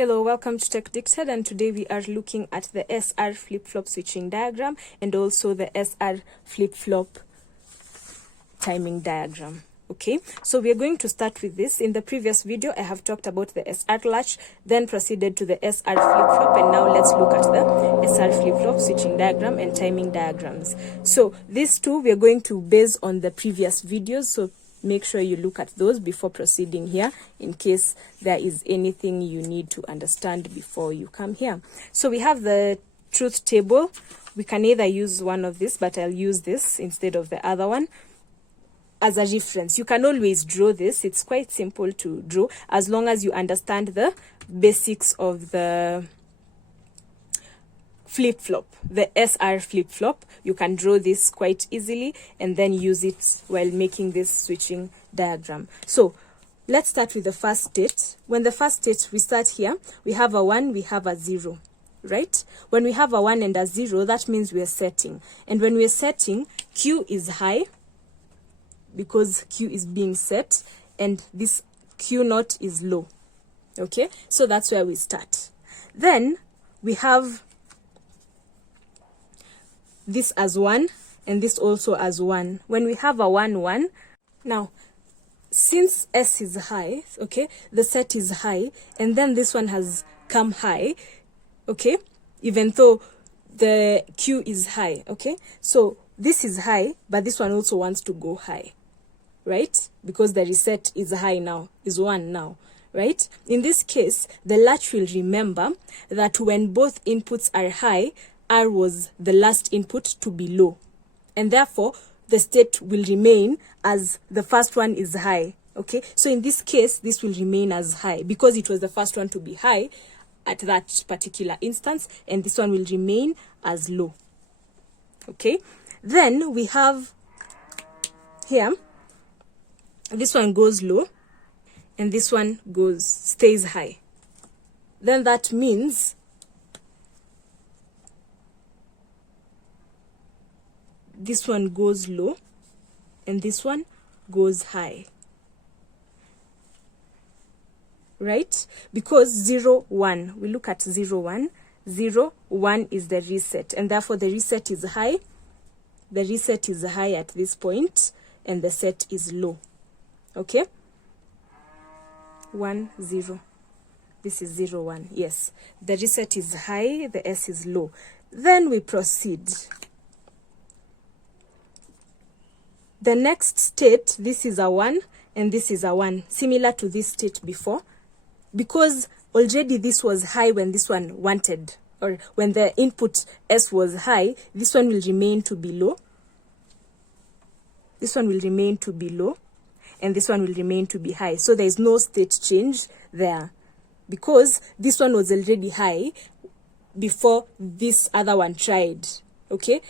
Hello, welcome to Tech Dicted, and today we are looking at the SR flip-flop switching diagram and also the SR flip-flop timing diagram. Okay, so we are going to start with this. In the previous video, I have talked about the SR latch, then proceeded to the SR flip-flop, and now let's look at the SR flip-flop switching diagram and timing diagrams. So these two we are going to base on the previous videos, so make sure you look at those before proceeding here in case there is anything you need to understand before you come here. So we have the truth table. We can either use one of this, but I'll use this instead of the other one as a reference. You can always draw this. It's quite simple to draw as long as you understand the basics of the flip-flop, the SR flip-flop. You can draw this quite easily and then use it while making this switching diagram. So let's start with the first state. When the first state, we start here, we have a 1, we have a 0, right? When we have a 1 and a 0, that means we are setting. And when we are setting, Q is high because Q is being set, and this Q naught is low. Okay, so that's where we start. Then we have this as 1 and this also as 1. When we have a 1 1, now since S is high, okay, the set is high, and then this one has come high, okay, even though the Q is high, okay, so this is high, but this one also wants to go high, right? Because the reset is high now, is 1 now, right? In this case, the latch will remember that when both inputs are high, R was the last input to be low, and therefore the state will remain as the first one is high. Okay, so in this case, this will remain as high because it was the first one to be high at that particular instance, and this one will remain as low. Okay, then we have here, this one goes low and this one stays high. Then that means this one goes low and this one goes high, right? Because 0 1, we look at 0 1, 0 1 is the reset, and therefore the reset is high. The reset is high at this point and the set is low. Okay, 1 0, this is 0 1. Yes, the reset is high, the S is low. Then we proceed. The next state, this is a 1 and this is a 1, similar to this state before, because already this was high when this one wanted, or when the input S was high, this one will remain to be low. This one will remain to be low, and this one will remain to be high. So there is no state change there, because this one was already high before this other one tried. Okay,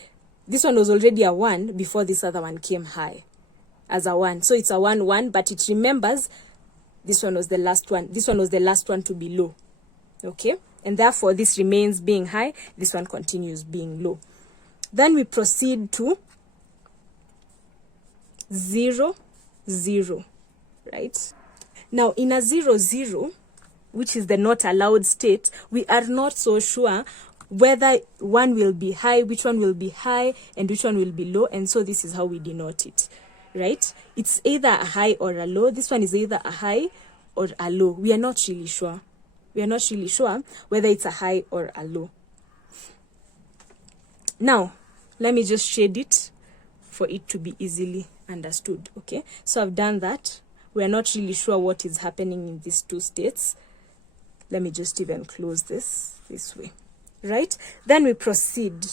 this one was already a 1 before this other one came high as a 1. So it's a 1 1, but it remembers this one was the last one. This one was the last one to be low. Okay, and therefore this remains being high. This one continues being low. Then we proceed to 0 0, right? Now in a 0 0, which is the not allowed state, we are not so sure whether one will be high, which one will be high, and which one will be low. And so this is how we denote it, right? It's either a high or a low. This one is either a high or a low. We are not really sure. We are not really sure whether it's a high or a low. Now, let me just shade it for it to be easily understood. Okay, so I've done that. We are not really sure what is happening in these two states. Let me just even close this way. Right, then we proceed.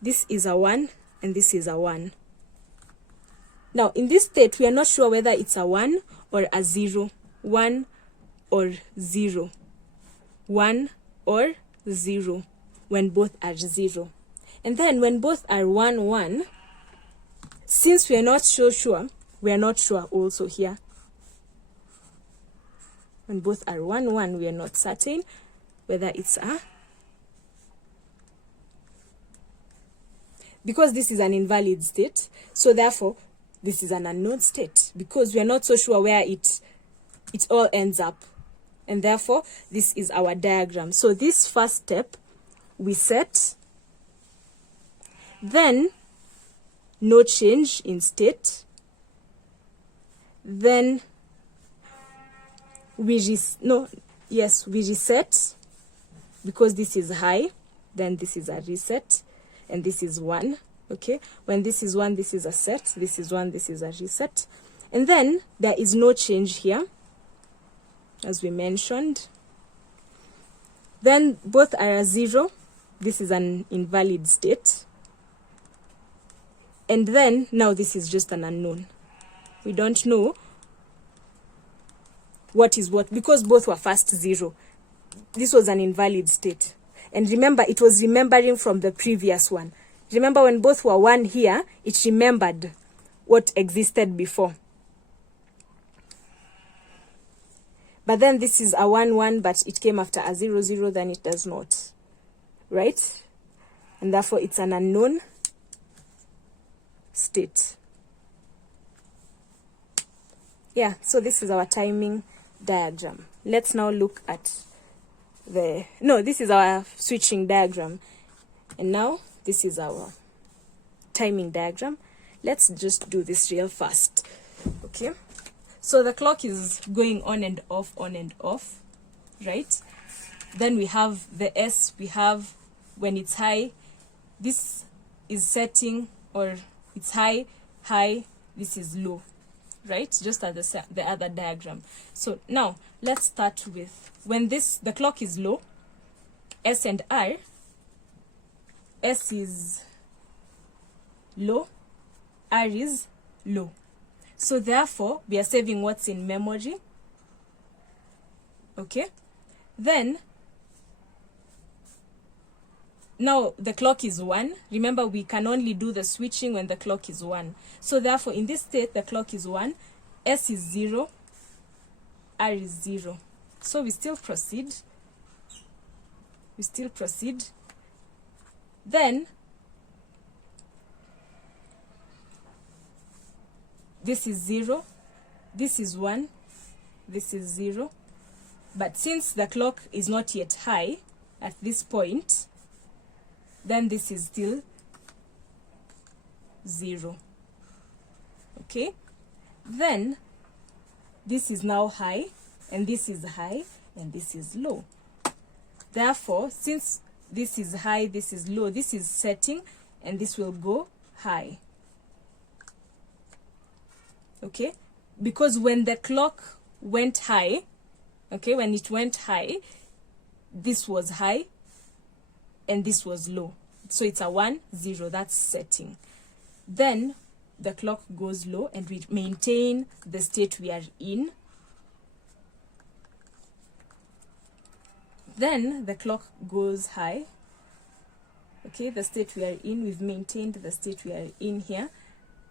This is a 1 and this is a 1. Now in this state, we are not sure whether it's a 1 or a 0, 1 or 0, 1 or 0, when both are 0. And then when both are 1 1, since we are not so sure, we are not sure also here. When both are 1 1, we are not certain whether it's a, because this is an invalid state, so therefore this is an unknown state, because we are not so sure where it all ends up. and therefore this is our diagram. So this first step we set, then no change in state, then we reset, because this is high, then this is a reset, and this is 1. Okay, when this is 1, this is a set, this is 1, this is a reset, and then there is no change here, as we mentioned. Then both are a 0, this is an invalid state, and then now this is just an unknown. We don't know what is what, because both were first 0. This was an invalid state, and remember, it was remembering from the previous one. Remember, when both were 1 here, it remembered what existed before. But then this is a 1 1, but it came after a 0 0, then it does not, right? And therefore it's an unknown state. Yeah, so this is our timing diagram. Let's now look at this is our switching diagram, and now this is our timing diagram. Let's just do this real fast. Okay, so the clock is going on and off, right? Then we have the S, we have when it's high, this is setting, or it's high, this is low, right? Just as the other diagram. So now let's start with when the clock is low, S and R. S is low, R is low. So therefore we are saving what's in memory. Okay, then now the clock is 1. Remember, we can only do the switching when the clock is 1. So therefore in this state the clock is 1, S is 0, R is 0. So we still proceed. Then this is 0, this is 1, this is 0. But since the clock is not yet high at this point, then this is still 0. Okay, then this is now high, and this is high, and this is low. Therefore, since this is high, this is low, this is setting, and this will go high. Okay, because when the clock went high, okay, when it went high, this was high and this was low. So it's a 1 0, that's setting. Then the clock goes low and we maintain the state we are in. Then the clock goes high. Okay, the state we are in, we've maintained the state we are in here.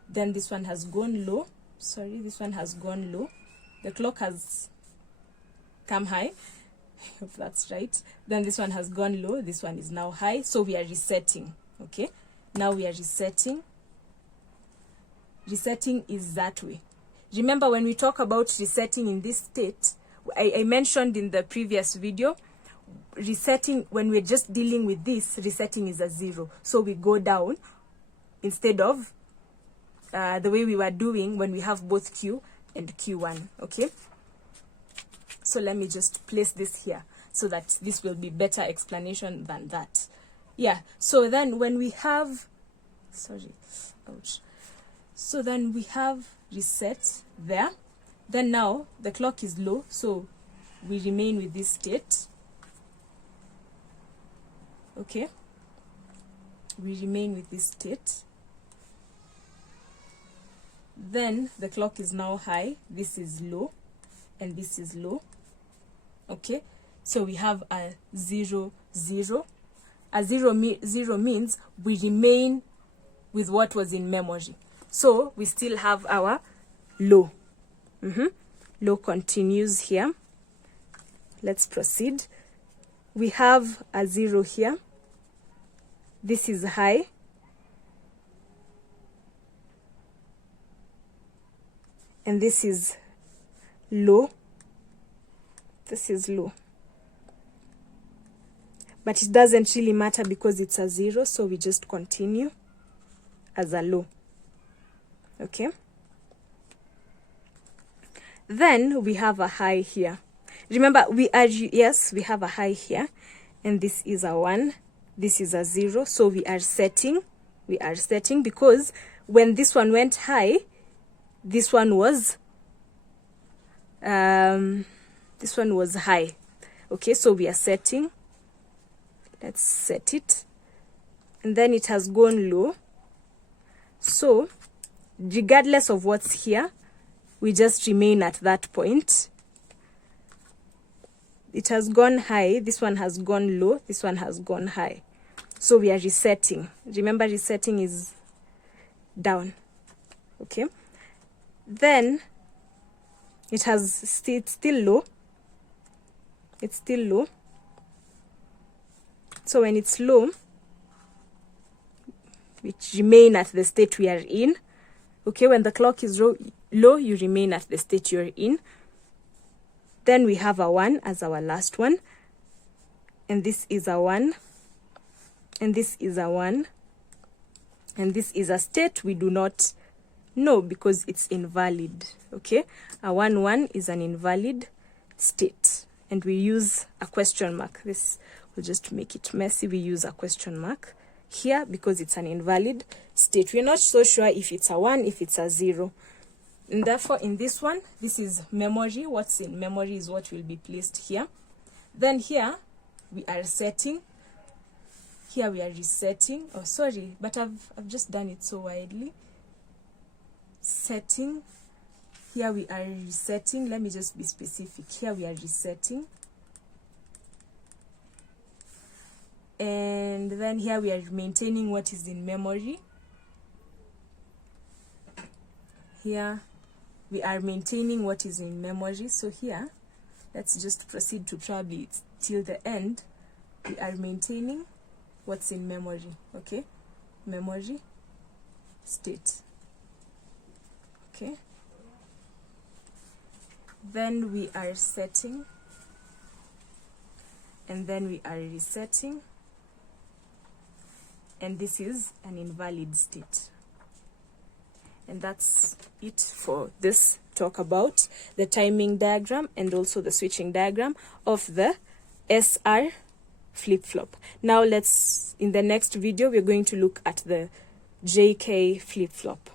Then this one has gone low. Sorry, this one has gone low. The clock has come high, if that's right. Then this one has gone low. This one is now high. So we are resetting. Okay, now we are resetting. Resetting is that way. Remember, when we talk about resetting in this state, I mentioned in the previous video, resetting, when we're just dealing with this, resetting is a 0. So we go down instead of the way we were doing when we have both Q and Q1. Okay, so let me just place this here so that this will be better explanation than that. Yeah, so then when we have, sorry, ouch. So then we have reset there. Then now the clock is low, so we remain with this state. Okay, we remain with this state. Then the clock is now high, this is low, and this is low. Okay, so we have a 0 0. A 0 means we remain with what was in memory. So we still have our low. Low continues here. Let's proceed. We have a 0 here. This is high. And this is low. This is low. But it doesn't really matter because it's a 0, so we just continue as a low. Okay? Then we have a high here. Remember, we have a high here, and this is a 1, this is a 0, so we are setting because when this one went high, this one was high. Okay, so we are setting. Let's set it. And then it has gone low. So regardless of what's here, we just remain at that point. It has gone high, this one has gone low, this one has gone high. So we are resetting. Remember, resetting is down. Okay? Then it's still low. It's still low. So when it's low, we remain at the state we are in. Okay, when the clock is low, you remain at the state you're in. Then we have a 1 as our last one. And this is a 1. And this is a 1. And this is a state we do not know because it's invalid. Okay, a 1, 1 is an invalid state. And we use a question mark. This will just make it messy. We use a question mark here because it's an invalid state. We're not so sure if it's a 1, if it's a 0. And therefore, in this one, this is memory. What's in memory is what will be placed here. Then here, we are setting. Here we are resetting. Oh, sorry, but I've just done it so widely. Setting. Here we are resetting. Let me just be specific. Here we are resetting. And then here we are maintaining what is in memory. Here we are maintaining what is in memory. So here, let's just proceed to probably till the end. We are maintaining what's in memory. Okay, memory state. Okay, then we are setting, and then we are resetting, and this is an invalid state. And that's it for this talk about the timing diagram and also the switching diagram of the SR flip-flop. Now in the next video, we're going to look at the JK flip-flop.